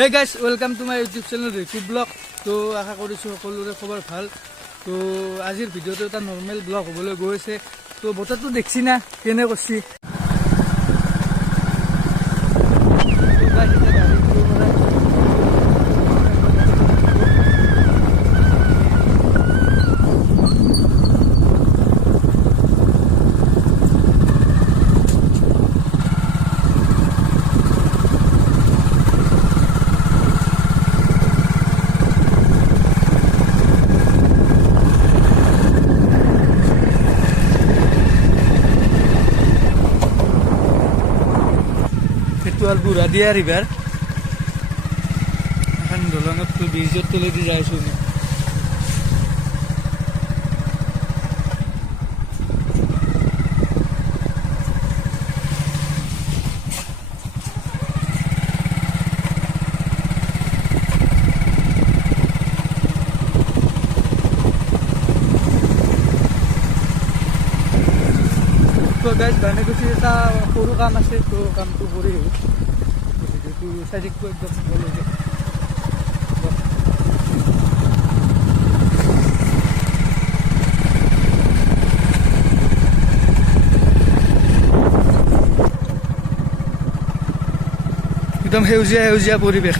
Hey guys, welcome to my YouTube channel Riku Blog. তো আশা কৰিছো সকলোৰে খবৰ ভাল। তো আজিৰ ভিডিওটো এটা নৰ্মেল ব্লগ হ'বলৈ গৈছে। তো বতৰটো দেখছি না কেনে কৰছি। বুঢ়া দিয়া ৰিভাৰ এখন দলঙত ব্ৰিজৰ তলেদি যাইছো তো গাইজ বানেগুচি এটা সৰু কাম আছে তো কামটো কৰি চাইডিকটো একদম ভালকৈ একদম সেউজীয়া সেউজীয়া পৰিৱেশ।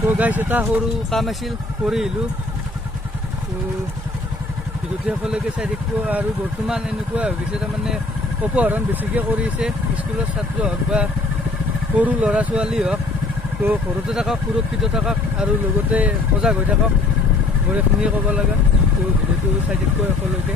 তো গাইজ এটা সৰু কাম আছিল কৰি আহিলোঁ। তো বিদ্যুতীয়সকলকে চাইডিকটো আৰু বৰ্তমান এনেকুৱা হৈ গৈছে তাৰমানে অপহৰণ বেছিকৈ কৰিছে স্কুলৰ ছাত্ৰ হওক বা সৰু ল'ৰা ছোৱালী হওক। তো ঘৰতে থাকক, সুৰক্ষিত থাকক আৰু লগতে সজাগ হৈ থাকক, মোৰ এইখিনিয়ে ক'ব লগা। তো ভিডিঅ'টো চাইডিকৈ সকলোকে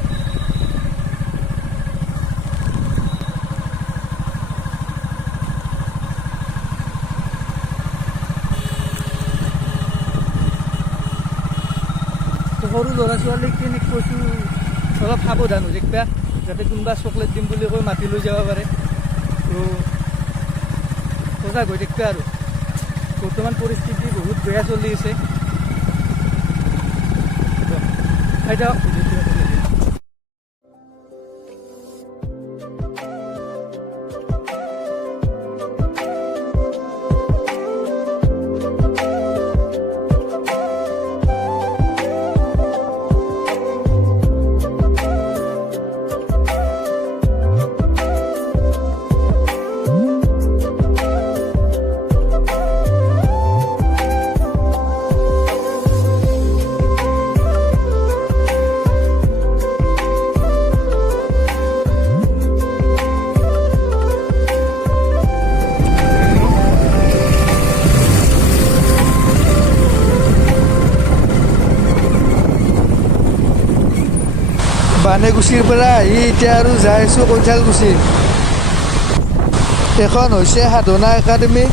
সৰু ল'ৰা ছোৱালীক কিনি কৈছোঁ অলপ সাৱধান হৈ থাকিবা, যাতে কোনোবা চকলেট দিম বুলি কৈ মাতি লৈ যাব পাৰে। তো সজাগ হৈ থাকিবা আৰু বৰ্তমান পৰিস্থিতি বহুত বেয়া চলি আছে। বানেগুচিৰ পৰা আহি এতিয়া আৰু যাই আছোঁ কৈঠালগুচি। এখন হৈছে সাধনা একাডেমি।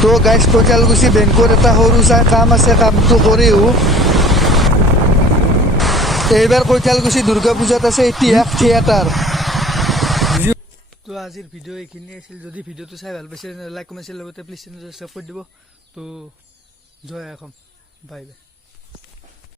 তো গাইজ কৈঠালগুচি বেংকৰ এটা সৰু চাই কাম আছে, কামটো কৰিও এইবাৰ কৈঠালগুচি দুৰ্গা পূজাত আছে ইতিহাস থিয়েটাৰ। তো আজিৰ ভিডিঅ' এইখিনি আছিল। যদি ভিডিঅ'টো চাই ভাল পাইছে লাইক কমেণ্ট লগতে প্লিজ চেনেলটো ছাবস্ক্ৰাইব কৰি দিব। তো জয় অসম, বাই বাই।